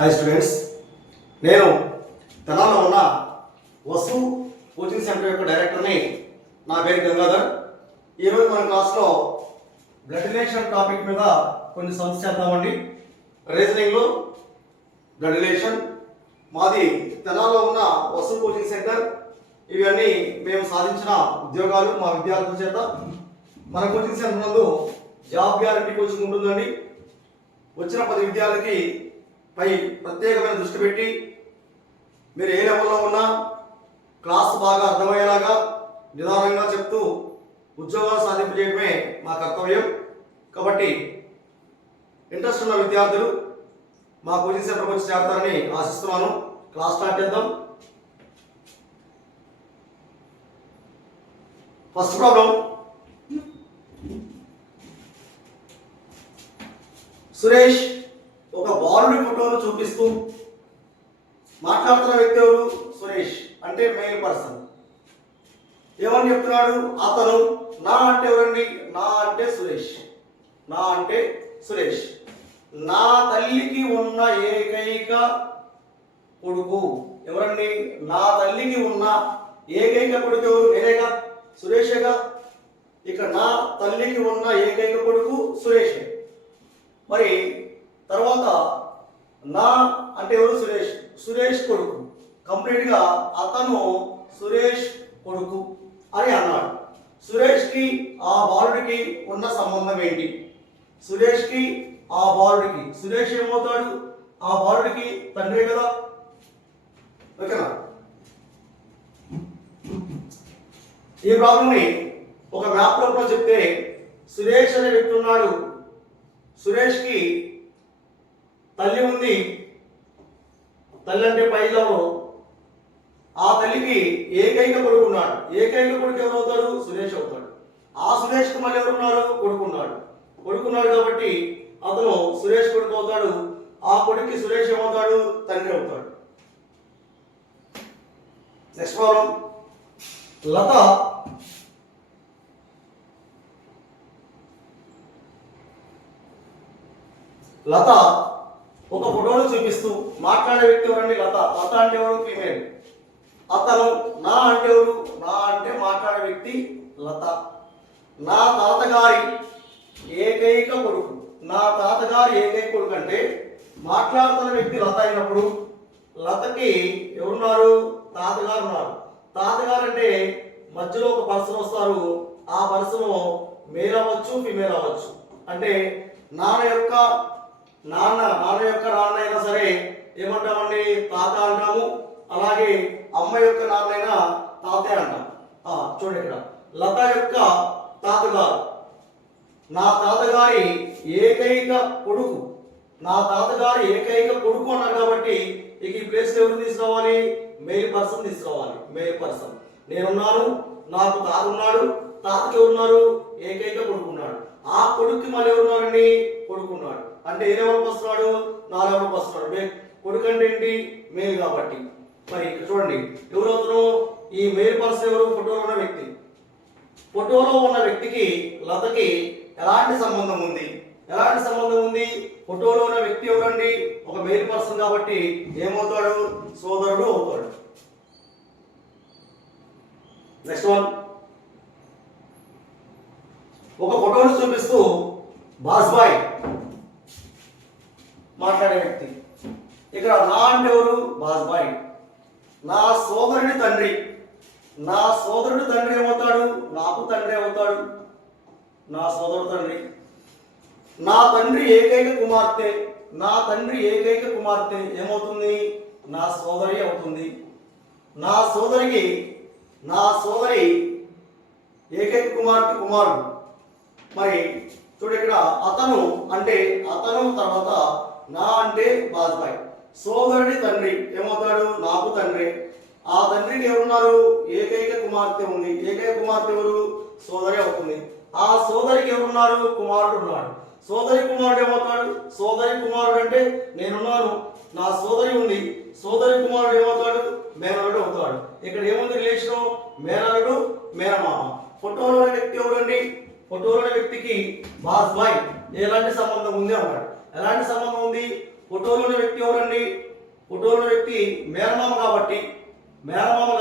Hi students, నేను తెలంగాణలో ఉన్న వసు కోచింగ్ సెంటర్ యొక్క డైరెక్టర్ని. నా పేరు గంగాధర్. ఈరోజు మన క్లాస్లో బ్లడ్ రిలేషన్ టాపిక్ మీద కొన్ని సమస్య చేద్దామండి. రీజనింగ్లో బ్లడ్ రిలేషన్ మాది తెలంగాణలో ఉన్న వసు కోచింగ్ సెంటర్. ఇవన్నీ మేము సాధించిన ఉద్యోగాలు మా విద్యార్థుల చేత. మన కోచింగ్ సెంటర్ నందు జాబ్ గ్యారంటీ కోచింగ్ ఉంటుందండి. వచ్చిన 10 విద్యార్థులకి పై ప్రత్యేకమైన దృష్టి పెట్టి మీరు ఏ లెవెల్లో ఉన్నా క్లాస్ బాగా అర్థమయ్యేలాగా నిదానంగా చెప్తూ ఉద్యోగాలు సాధింపు చేయడమే మా కర్తవ్యం. కాబట్టి ఇంట్రెస్ట్ ఉన్న విద్యార్థులు మా కోచింగ్ సెంటర్కి వచ్చి చేరతారని ఆశిస్తున్నాను. క్లాస్ స్టార్ట్ చేద్దాం. ఫస్ట్ ప్రాబ్లం, సురేష్ ఒక బాలుడి ఫోటోను చూపిస్తూ మాట్లాడుతున్న వ్యక్తి ఎవరు? సురేష్ అంటే మెయిల్ పర్సన్. ఏమని చెప్తున్నాడు? అతను. నా అంటే ఎవరండి? నా అంటే సురేష్. నా అంటే సురేష్. నా తల్లికి ఉన్న ఏకైక కొడుకు ఎవరండి? నా తల్లికి ఉన్న ఏకైక కొడుకు ఎవరు? నేనేగా, సురేషేగా. ఇక నా తల్లికి ఉన్న ఏకైక కొడుకు సురేషే. మరి తర్వాత నా అంటే ఎవరు? సురేష్. సురేష్ కొడుకు. కంప్లీట్గా అతను సురేష్ కొడుకు అని అన్నాడు. సురేష్కి ఆ బాలుడికి ఉన్న సంబంధం ఏంటి? సురేష్కి ఆ బాలుడికి, సురేష్ ఏమవుతాడు? ఆ బాలుడికి తండ్రి కదా. ఓకేనా? ఈ ప్రాబ్లంని ఒక మ్యాప్ రూపంలో చెప్తే, సురేష్ అనే వ్యక్తి ఉన్నాడు. సురేష్కి తల్లి ఉంది. తల్లి అంటే పైలవు. ఆ తల్లికి ఏకైక కొడుకు ఉన్నాడు. ఏకైక కొడుకు ఎవరు అవుతాడు? సురేష్ అవుతాడు. ఆ సురేష్కి మళ్ళీ ఎవరున్నారు? కొడుకున్నాడు. కొడుకున్నాడు కాబట్టి అతను సురేష్ కొడుకు అవుతాడు. ఆ కొడుక్కి సురేష్ ఏమవుతాడు? తండ్రి అవుతాడు. నెక్స్ట్ ప్రాబ్లం, లత లత ఒక ఫోటోను చూపిస్తూ మాట్లాడే వ్యక్తి ఎవరండి? లత. లత అంటే ఎవరు? ఫీమేల్. అతను. నా అంటే ఎవరు? నా అంటే మాట్లాడే వ్యక్తి లత. నా తాతగారి ఏకైక కొడుకు. నా తాతగారి ఏకైక కొడుకు అంటే మాట్లాడుతున్న వ్యక్తి లత అయినప్పుడు లతకి ఎవరున్నారు? తాతగారు ఉన్నారు. తాతగారు అంటే మధ్యలో ఒక పర్సన్ వస్తారు. ఆ పర్సన్ మేల్ అవ్వచ్చు, ఫీమేల్ అవ్వచ్చు. అంటే నాన్న యొక్క నాన్న అయినా సరే ఏమంటామండి? తాత అంటాము. అలాగే అమ్మ యొక్క నాన్న అయినా తాతే అంటాం. చూడండి, ఇక్కడ లత యొక్క తాతగారు. నా తాతగారి ఏకైక కొడుకు. నా తాతగారి ఏకైక కొడుకు అన్నారు కాబట్టి ఇక ఈ ప్లేస్ ఎవరు తీసుకురావాలి? మెయిల్ పర్సన్ తీసుకురావాలి. Mail person. నేనున్నాను, నాకు తాత ఉన్నాడు. తాతకి ఎవరున్నారు? ఏకైక కొడుకు ఉన్నాడు. ఆ కొడుక్కి మళ్ళీ ఎవరున్నారండి? కొడుకున్నాడు. అంటే ఏ లెవెల్కి వస్తున్నాడు? నా లెవెల్కి వస్తున్నాడు. కొడుకు అంటే ఏంటి? మేల్ కాబట్టి. మరి ఇక్కడ చూడండి, ఎవరవుతారు? ఈ మేల్ పర్సన్ ఎవరు? ఫోటోలో ఉన్న వ్యక్తి. ఫోటోలో ఉన్న వ్యక్తికి లతకి ఎలాంటి సంబంధం ఉంది? ఎలాంటి సంబంధం ఉంది? ఫోటోలో ఉన్న వ్యక్తి ఎవరండి? ఒక మేల్ పర్సన్ కాబట్టి ఏమవుతాడు? సోదరుడు అవుతాడు. నెక్స్ట్ వన్, ఒక ఫోటోను చూపిస్తూ బాస్బాయ్ మాట్లాడే వ్యక్తి. ఇక్కడ నా అంటే ఎవరు? బాస్బాయ్. నా సోదరుడి తండ్రి. నా సోదరుడి తండ్రి ఏమవుతాడు? నాకు తండ్రి అవుతాడు. నా సోదరుడు తండ్రి. నా తండ్రి ఏకైక కుమార్తె. నా తండ్రి ఏకైక కుమార్తె ఏమవుతుంది? నా సోదరి అవుతుంది. నా సోదరి ఏకైక కుమార్తె కుమారుడు. మరి చూడు, ఇక్కడ అతను అంటే అతను, తర్వాత నా అంటే బాజ్బాయ్. సోదరుడి తండ్రి ఏమవుతాడు? నాకు తండ్రి. ఆ తండ్రికి ఎవరున్నారు? ఏకైక కుమార్తె ఉంది. ఏకైక కుమార్తె ఎవరు? సోదరి అవుతుంది. ఆ సోదరికి ఎవరున్నారు? కుమారుడు ఉన్నాడు. సోదరి కుమారుడు ఏమవుతాడు? సోదరి కుమారుడు అంటే నేనున్నాను, నా సోదరి ఉంది. సోదరి కుమారుడు ఏమవుతాడు? మేనల్లుడు అవుతాడు. ఇక్కడ ఏముంది రిలేషన్? మేనల్లుడు, మేనమామ. ఫోటోలోని వ్యక్తి ఎవరండి? ఫోటోలోని వ్యక్తికి బాస్బాయ్ ఎలాంటి సంబంధం ఉంది అన్నాడు. ఎలాంటి సంబంధం ఉంది? ఫోటోలో ఉన్న వ్యక్తి ఎవరండి? ఫోటోలో ఉన్న వ్యక్తి మేనమామ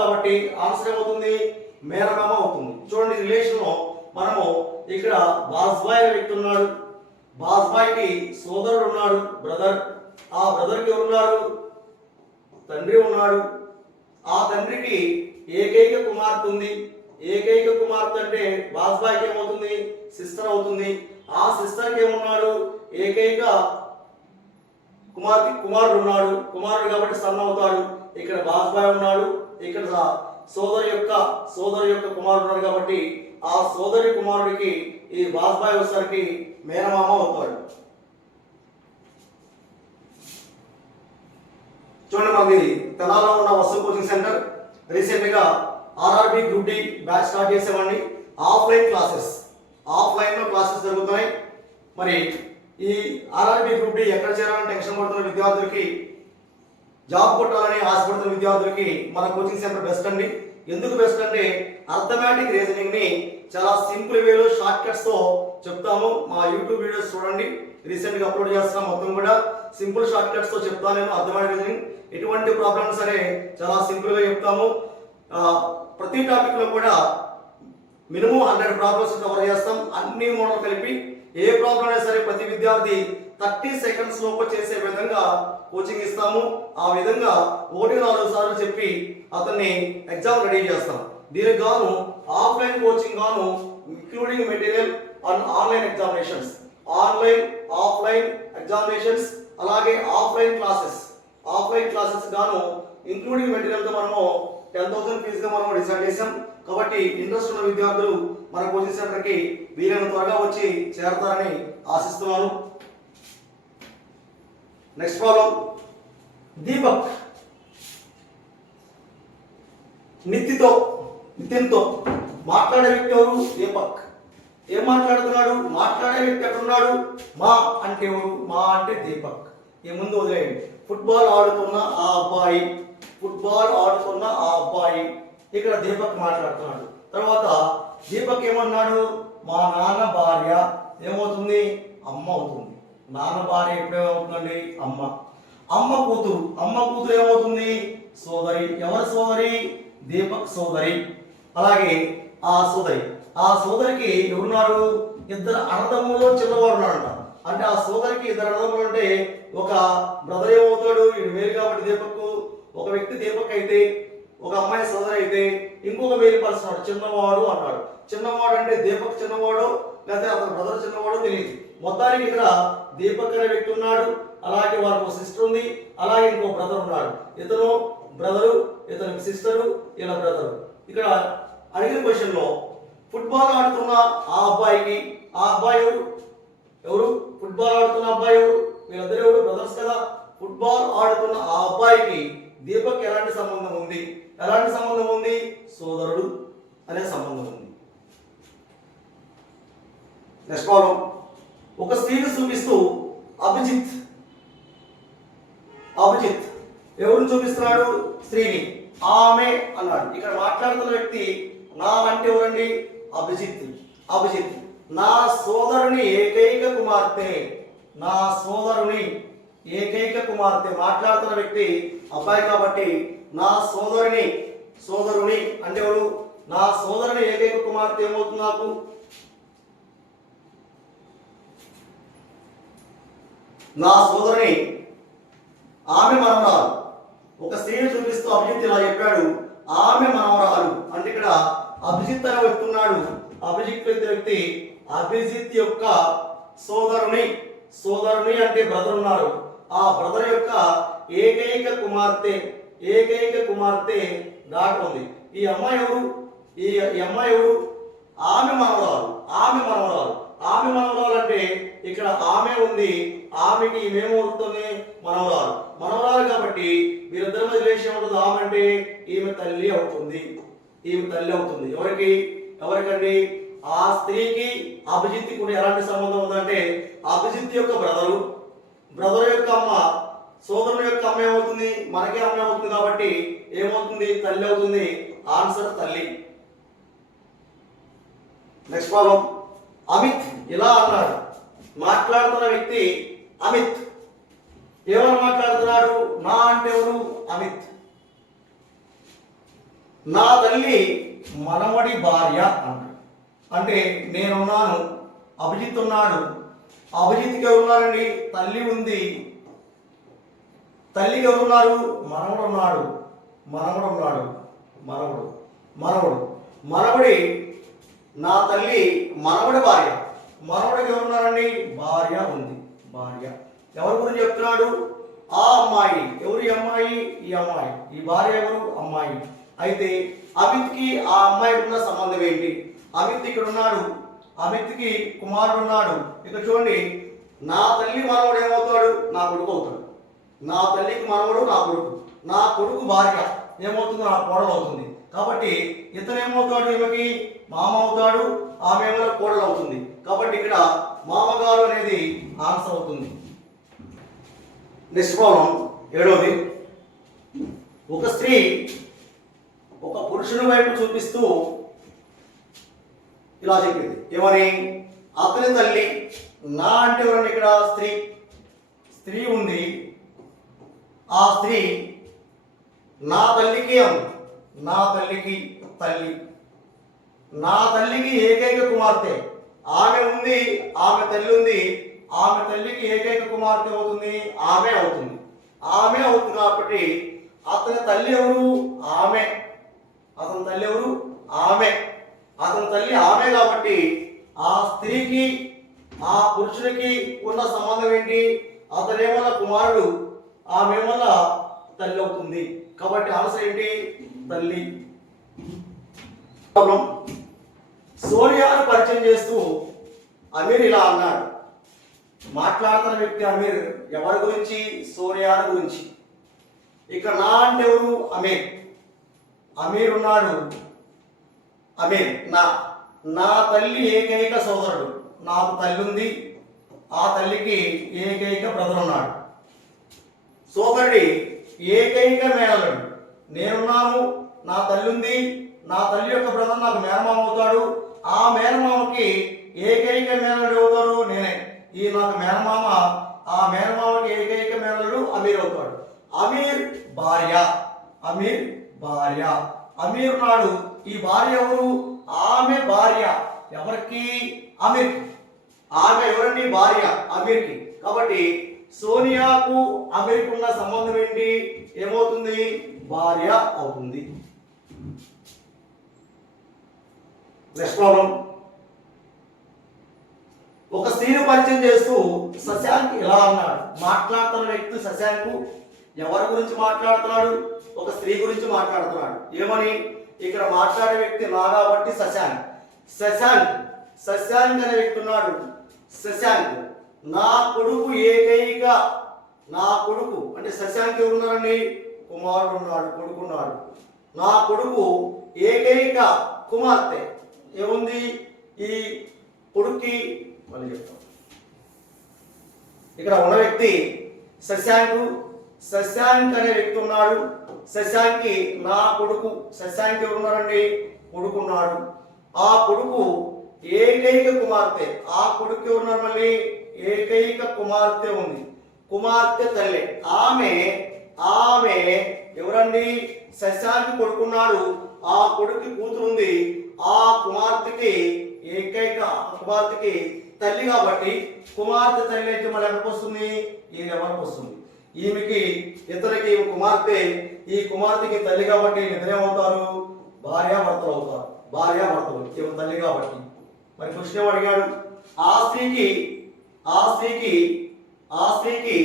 కాబట్టి ఆన్సర్ ఏమవుతుంది? మేనమామ అవుతుంది. చూడండి రిలేషన్ లో మనము ఇక్కడ బాజ్బాయ్ అనే వ్యక్తి ఉన్నాడు. బాజ్బాయ్కి సోదరుడు ఉన్నాడు, బ్రదర్. ఆ బ్రదర్కి ఎవరున్నారు? తండ్రి ఉన్నాడు. ఆ తండ్రికి ఏకైక కుమార్తె ఉంది. ఏకైక కుమార్తె అంటే బాజ్బాయ్కి ఏమవుతుంది? సిస్టర్ అవుతుంది. ఆ సిస్టర్కి ఏమున్నాడు? ఏకైక కుమారుడు ఉన్నాడు. కుమారుడు కాబట్టి సన్ అవుతాడు. ఇక్కడ బాజ్బాయ్ ఉన్నాడు, ఇక్కడ సోదరు యొక్క కుమారుడు ఉన్నాడు కాబట్టి ఆ సోదరి కుమారుడికి ఈ బాజ్బాయ్ వచ్చేసరికి మేనమామ అవుతాడు. చూడండి, మాది తెలంగాణలో ఉన్న వస్తు కోచింగ్ సెంటర్ రీసెంట్ గా RRB group D batch start చేసామండి. ఆఫ్లైన్ లో క్లాసెస్ జరుగుతున్నాయి. మరి ఈ ఆర్ఆర్బి గ్రూప్ డి ఎక్కడ చేరాలని టెన్షన్ పడుతున్న విద్యార్థులకి, జాబ్ కొట్టాలని ఆశపడుతున్న విద్యార్థులకి మన కోచింగ్ సెంటర్ బెస్ట్ అండి. ఎందుకు బెస్ట్ అంటే అర్థమెటిక్ రీజనింగ్ ని చాలా సింపుల్ వేలో షార్ట్ కట్స్ తో చెప్తాము. మా యూట్యూబ్ వీడియోస్ చూడండి, రీసెంట్ గా అప్లోడ్ చేస్తున్నాం. మొత్తం కూడా సింపుల్ షార్ట్ కట్స్ తో చెప్తాను నేను. అర్థమెటిక్ రీజనింగ్ ఎటువంటి ప్రాబ్లమ్స్ సరే చాలా సింపుల్ గా చెప్తాము. ప్రతి టాపిక్ లో కూడా మినిమం 100 ప్రాబ్లమ్స్ కవర్ చేస్తాం. అన్ని మోడల్ కలిపి ఏ ప్రాబ్లం అయినా సరే ప్రతి విద్యార్థి 30 సెకండ్స్ లోపు చేసే విధంగా కోచింగ్ ఇస్తాము. ఆ విధంగా 1-4 సార్లు చెప్పి అతన్ని ఎగ్జామ్ రెడీ చేస్తాం. దీనికి గాను ఆఫ్లైన్ కోచింగ్ గాను including material and online examinations, offline examinations, అలాగే ఆఫ్లైన్ క్లాసెస్ గాను ఇంక్లూడింగ్ మెటీరియల్ తో మనము 10,000 ఫీజుగా మనం డిసైడ్ చేసాం. కాబట్టి ఇంట్రెస్ట్ ఉన్న విద్యార్థులు మన కోచింగ్ సెంటర్ కి వీలైన త్వరగా వచ్చి చేరతారని ఆశిస్తున్నాను. నెక్స్ట్ ప్రాబ్లం, దీపక్ నితిన్తో మాట్లాడే వ్యక్తి ఎవరు? దీపక్. ఏం మాట్లాడుతున్నాడు? మాట్లాడే వ్యక్తి ఎక్కడున్నాడు? మా అంటే ఎవరు? మా అంటే దీపక్. ఈ ముందు వదిలేయండి. ఫుట్బాల్ ఆడుతున్న ఆ అబ్బాయి ఇక్కడ దీపక్ మాట్లాడుతున్నాడు. తర్వాత దీపక్ ఏమన్నాడు? మా నాన్న భార్య ఏమవుతుంది? అమ్మ అవుతుంది. నాన్న భార్య ఎప్పుడేమవుతుందండి? అమ్మ కూతురు ఏమవుతుంది? సోదరి. ఎవరి సోదరి? దీపక్ సోదరి. అలాగే ఆ సోదరికి ఎవరున్నారు? ఇద్దరు అన్నదమ్ములు చిన్నవాడు ఉన్నాడంట. అంటే ఆ సోదరికి ఇద్దరు అన్నదమ్ములు అంటే ఒక బ్రదర్ ఏమవుతాడు? ఇది వేరు కాబట్టి దీపక్ ఒక వ్యక్తి దీపక్ అయితే, ఒక అమ్మాయి సోదరి అయితే ఇంకొక వేరు పర్సన్ చిన్నవాడు అన్నాడు. చిన్నవాడు అంటే దీపక్ చిన్నవాడు లేదా అతని బ్రదర్ చిన్నవాడు తెలియదు. మొత్తానికి ఇక్కడ దీపక్ అనే వ్యక్తి ఉన్నాడు, అలాగే వాళ్ళకు సిస్టర్ ఉంది, అలాగే ఇంకో బ్రదర్ ఉన్నాడు. ఇతను బ్రదరు, ఇతనికి సిస్టరు, ఇలా బ్రదరు. ఇక్కడ అడిగిన క్వశ్చన్ లో ఫుట్బాల్ ఆడుతున్న ఆ అబ్బాయికి, ఆ అబ్బాయి ఎవరు? ఫుట్బాల్ ఆడుతున్న అబ్బాయి ఎవరు? వీళ్ళందరూ ఎవరు? బ్రదర్స్ కదా. ఫుట్బాల్ ఆడుతున్న ఆ అబ్బాయికి దీపక్ ఎలాంటి సంబంధం ఉంది? సోదరుడు అనే సంబంధం ఉంది. నెక్స్ట్ ప్రాబ్లం, ఒక స్త్రీని చూపిస్తూ అభిజిత్ ఎవరిని చూపిస్తున్నాడు? స్త్రీని. ఆమె అన్నాడు. ఇక్కడ మాట్లాడుతున్న వ్యక్తి నా అంటే ఎవరండి? అభిజిత్. నా సోదరుని ఏకైక కుమార్తె. మాట్లాడుతున్న వ్యక్తి అబ్బాయి కాబట్టి నా సోదరుని అంటే ఎవరు? నా సోదరుని ఏకైక కుమార్తె ఏమవుతుంది? నాకు నా సోదరుని ఆమె మనవరాలు. ఒక స్త్రీని చూపిస్తూ అభిజిత్ ఇలా చెప్పాడు, ఆమె మనవరాలు. అంటే ఇక్కడ అభిజిత్ అనే వ్యక్తి ఉన్నాడు. అభిజిత్ యొక్క సోదరుని అంటే బ్రదర్ ఉన్నారు. ఆ బ్రదర్ యొక్క ఏకైక కుమార్తె డాటర్ ఉంది. ఈ అమ్మాయి ఎవరు? ఆమె మనవరాలు అంటే ఇక్కడ ఆమె ఉంది, ఆమెకి ఈమెమవుతుంది? మనవరాలు కాబట్టి వీరిద్దరి మధ్య రిలేషన్ ఉంటుంది. ఆమె అంటే ఈమె తల్లి అవుతుంది. ఎవరికండి? ఆ స్త్రీకి అభిజిత్ కూడా ఎలాంటి సంబంధం ఉందంటే అభిజిత్ యొక్క బ్రదర్ యొక్క అమ్మ, సోదరుని యొక్క అమ్మ ఏమవుతుంది? మనకే అమ్మ అవుతుంది కాబట్టి ఏమవుతుంది? తల్లి అవుతుంది. ఆన్సర్ తల్లి. నెక్స్ట్ ప్రాబ్లం, అమిత్ ఇలా అన్నాడు. మాట్లాడుతున్న వ్యక్తి అమిత్. ఏమని మాట్లాడుతున్నాడు? నా అంటే ఎవరు? అమిత్. నా తల్లి మనవడి భార్య అన్నాడు. అంటే నేనున్నాను, అభిజిత్ ఉన్నాడు. అభిజిత్కి ఎవరున్నారండి? తల్లి ఉంది. తల్లికి ఎవరున్నారు? మనవడు ఉన్నాడు. మనవడు ఉన్నాడు. మనవడు మనవడు మనవడి. నా తల్లి మనవడి భార్య. మనవడికి ఎవరున్నారండి? భార్య ఉంది. భార్య. ఎవరి గురించి చెప్తున్నాడు? ఆ అమ్మాయి. ఎవరు ఈ అమ్మాయి? ఈ అమ్మాయి. ఈ భార్య ఎవరు? అమ్మాయి. అయితే అమిత్కి ఆ అమ్మాయికి ఉన్న సంబంధం ఏంటి? అమిత్ ఇక్కడ ఉన్నాడు. అమిత్కి కుమారుడు ఉన్నాడు. ఇక్కడ చూడండి, నా తల్లి మనవడు ఏమవుతాడు? నా కొడుకు అవుతాడు. నా తల్లికి మనవడు నా కొడుకు. నా కొడుకు భార్య ఏమవుతుంది? నా కోడలు అవుతుంది. కాబట్టి ఇతను ఏమవుతాడు? ఈమెకి మామ అవుతాడు. ఆమె ఏమో కోడలు అవుతుంది. కాబట్టి ఇక్కడ మామగారు అనేది ఆన్సర్ అవుతుంది. నెక్స్ట్ ప్రాబ్లం 7వది. ఒక స్త్రీ ఒక పురుషుని వైపు చూపిస్తూ ఇలా చెప్పింది. ఏమని? అతని తల్లి. నా అంటే ఎవరండి? ఇక్కడ స్త్రీ. స్త్రీ ఉంది. ఆ స్త్రీ నా తల్లికి అంది. నా తల్లికి తల్లి. నా తల్లికి ఏకైక కుమార్తె. ఆమె ఉంది, ఆమె తల్లి ఉంది. ఆమె తల్లికి ఏకైక కుమార్తె అవుతుంది, ఆమె అవుతుంది. ఆమె అవుతుంది కాబట్టి అతని తల్లి ఎవరు? ఆమె. అతని తల్లి ఎవరు? ఆమె. అతని తల్లి ఆమె కాబట్టి ఆ స్త్రీకి ఆ పురుషునికి ఉన్న సంబంధం ఏంటి? అతనేమల్ల కుమారుడు, ఆమె వల్ల తల్లి అవుతుంది. కాబట్టి ఆన్సర్ ఏంటి? తల్లి. సోనియాను పరిచయం చేస్తూ అమీర్ ఇలా అన్నాడు. మాట్లాడుతున్న వ్యక్తి అమీర్. ఎవరి గురించి? సోనియాను గురించి. ఇక్కడ నా అంటే ఎవరు? అమీర్. అమీర్ ఉన్నాడు. అమీర్ నా నా తల్లి ఏకైక సోదరుడు. నాకు తల్లి ఉంది, ఆ తల్లికి ఏకైక బ్రదర్ ఉన్నాడు. సోదరుడి ఏకైక మేనలుడు. నేనున్నాను, నా తల్లి ఉంది. నా తల్లి యొక్క బ్రదర్ నాకు మేనమామ అవుతాడు. ఆ మేనమామకి ఏకైక మేనలుడు అవుతాడు నేనే. ఈ నాకు మేనమామ, ఆ మేనమామకి ఏకైక మేనలుడు అమీర్ అవుతాడు. అమీర్ భార్య. అమీర్ భార్య. అమీర్ నాడు. ఈ భార్య ఎవరు? ఆమె భార్య. ఎవరికి? అమీర్కి. ఆమె ఎవరండి? భార్య అమీర్కి. కాబట్టి సోనియాకు అమీర్కి ఉన్న సంబంధం ఏంటి? ఏమవుతుంది? భార్య అవుతుంది. Next problem. ఒక స్త్రీని పరిచయం చేస్తూ శశాంక్ ఇలా అన్నాడు. మాట్లాడుతున్న వ్యక్తి శశాంక్ ఎవరి గురించి మాట్లాడుతున్నాడు? ఒక స్త్రీ గురించి మాట్లాడుతున్నాడు. ఏమని? ఇక్కడ మాట్లాడే వ్యక్తి నా కాబట్టి శశాంక్. శశాంక్ శశాంక్ అనే వ్యక్తి ఉన్నాడు. శశాంక్ నా కొడుకు ఏకైక. నా కొడుకు అంటే శశాంక్ ఎవరున్నారండి? కుమారుడు ఉన్నాడు, కొడుకున్నాడు. నా కొడుకు ఏకైక కుమార్తె ఏముంది? ఈ కొడుక్కి మళ్ళీ చెప్తాం. ఇక్కడ ఉన్న వ్యక్తి శశాంక్. శశాంక్ అనే వ్యక్తి ఉన్నాడు. శశాంక్కి నా కొడుకు. శశాంక్ ఎవరున్నారండి? కొడుకున్నాడు. ఆ కొడుకు ఏకైక కుమార్తె. ఆ కొడుకు ఎవరున్నారు? మళ్ళీ ఏకైక కుమార్తె ఉంది. కుమార్తె తల్లి. ఆమె ఆమె ఎవరండి? శశాంక్ కొడుకున్నాడు. ఆ కొడుకు కూతురు ఉంది. ఆ కుమార్తెకి ఏకైక కుమార్తెకి తల్లి కాబట్టి కుమార్తె తల్లి అయితే మళ్ళీ ఎవరికి వస్తుంది? ఈ ఎవరికి వస్తుంది? ఈమెకి ఇతనికి కుమార్తె. ఈ కుమార్తెకి తల్లి కాబట్టి ఇద్దరేమవుతారు? భార్యాభర్తలు అవుతారు. భార్యాభర్తలు. ఈమె తల్లి కాబట్టి. మరి కృష్ణ అడిగాడు, ఆ స్త్రీకి ఆ స్త్రీకి ఆ స్త్రీకి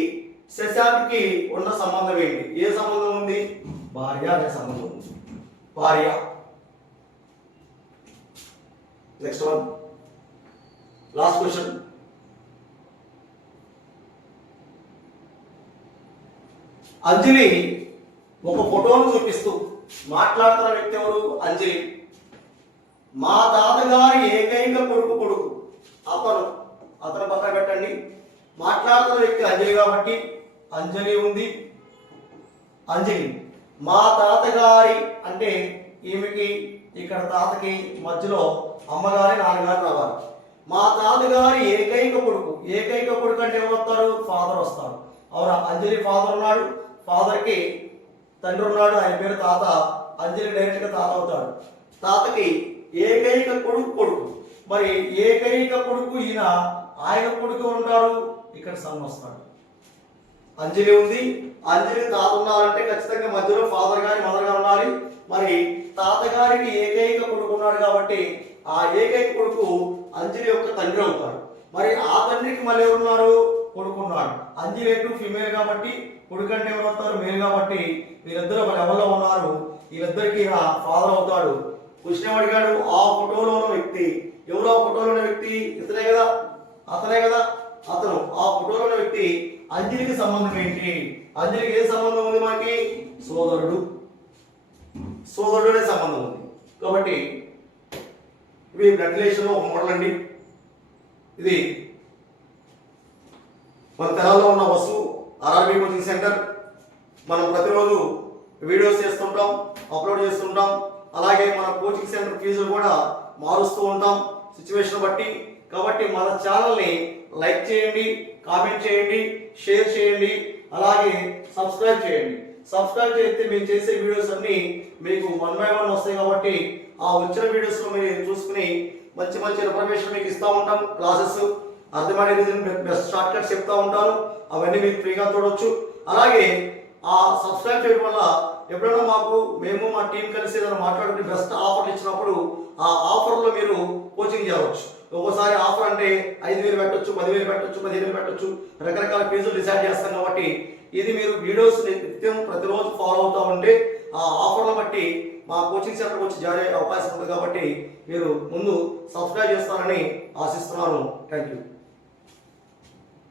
శశాంక్కి ఉన్న సంబంధం ఏంటి? ఏ సంబంధం ఉంది? భార్య అనే సంబంధం ఉంది. భార్య. Next one, last question. Anjali ఒక ఫోటోను చూపిస్తూ మాట్లాడుతున్న వ్యక్తి ఎవరు? అంజలి. మా తాతగారి ఏకైక కొడుకు కొడుకు అతను. అతను పక్కన పెట్టండి. మాట్లాడుతున్న వ్యక్తి అంజలి కాబట్టి అంజలి ఉంది. అంజలి మా తాతగారి అంటే ఈమెకి ఇక్కడ తాతకి మధ్యలో అమ్మగారి నాన్నగారు రావాలి. మా తాతగారి ఏకైక కొడుకు. ఏకైక కొడుకు అంటే ఎవరు వస్తారు? ఫాదర్ వస్తారు. అవునా? అంజలి ఫాదర్ ఉన్నాడు, ఫాదర్కి తండ్రి ఉన్నాడు, ఆయన పేరు తాత. అంజలి డైరెక్ట్గా తాత అవుతాడు. తాతకి ఏకైక కొడుకు. మరి ఏకైక కొడుకు ఈయన, ఆయన కొడుకు ఉంటాడు, ఇక్కడ సన్ వస్తాడు. అంజలి ఉంది, అంజలి తాత ఉన్నారంటే ఖచ్చితంగా మధ్యలో ఫాదర్ గారి మదర్ గారు ఉండాలి. మరి తాతగారికి ఏకైక కొడుకు ఉన్నాడు కాబట్టి ఆ ఏకైక కొడుకు అంజలి యొక్క తండ్రి అవుతాడు. మరి ఆ తండ్రికి మళ్ళీ ఎవరున్నారు? కొడుకున్నాడు. అంజలి ఎటు ఫిమేల్ కాబట్టి కొడుకు అంటే ఎవరు అవుతారు? మేల్ కాబట్టి వీరిద్దరు ఒక లెవెల్లో ఉన్నారు. వీరిద్దరికి ఫాదర్ అవుతాడు. క్వశ్చన్ అడిగాడు, ఆ ఫోటోలో ఉన్న వ్యక్తి ఎవరు? ఆ ఫోటోలో ఉన్న వ్యక్తి ఇతనే కదా, అతనే కదా, అతను. ఆ ఫోటోలో ఉన్న వ్యక్తి అంజలికి సంబంధం ఏంటి? అంజలికి ఏ సంబంధం ఉంది? మనకి సోదరుడే సంబంధం ఉంది. కాబట్టి ఇవి బ్లడ్ రిలేషన్ లో ఒక మోడల్ అండి. ఇది మన తెలంగాణలో ఉన్న వసు ఆర్ఆర్బీ కోచింగ్ సెంటర్. మనం ప్రతిరోజు వీడియోస్ చేస్తుంటాం, అప్లోడ్ చేస్తుంటాం. అలాగే మన కోచింగ్ సెంటర్ ఫీజులు కూడా మారుస్తూ ఉంటాం సిచ్యువేషన్ బట్టి. కాబట్టి మన ఛానల్ని లైక్ చేయండి, కామెంట్ చేయండి, షేర్ చేయండి, అలాగే సబ్స్క్రైబ్ చేయండి. సబ్స్క్రైబ్ చేస్తే మేము చేసే వీడియోస్ అన్నీ మీకు 1 by 1 వస్తాయి. కాబట్టి ఆ వచ్చిన వీడియోస్లో మీరు చూసుకుని మంచి మంచి ఇన్ఫర్మేషన్ మీకు ఇస్తూ ఉంటాం. క్లాసెస్ అర్థమయ్యే రీజన్ బెస్ట్ షార్ట్ కట్స్ చెప్తూ ఉంటాను. అవన్నీ మీకు ఫ్రీగా చూడవచ్చు. అలాగే ఆ సబ్స్క్రైబ్ చేయడం వల్ల ఎప్పుడైనా మేము మా టీం కలిసి ఏదైనా మాట్లాడుకుని బెస్ట్ ఆఫర్లు ఇచ్చినప్పుడు ఆ ఆఫర్లో మీరు కోచింగ్ చేయవచ్చు. ఒక్కోసారి ఆఫర్ అంటే 5,000 పెట్టొచ్చు, 10,000 పెట్టొచ్చు, 15,000 పెట్టొచ్చు, రకరకాల ఫీజులు డిసైడ్ చేస్తాం. కాబట్టి ఇది మీరు వీడియోస్ నిత్యం ప్రతిరోజు ఫాలో అవుతూ ఉంటే ఆ ఆఫర్లను బట్టి మా కోచింగ్ సెంటర్కి వచ్చి జాయిన్ అయ్యే అవకాశం ఉంది. కాబట్టి మీరు ముందు సబ్స్క్రైబ్ చేస్తారని ఆశిస్తున్నాను. Thank you.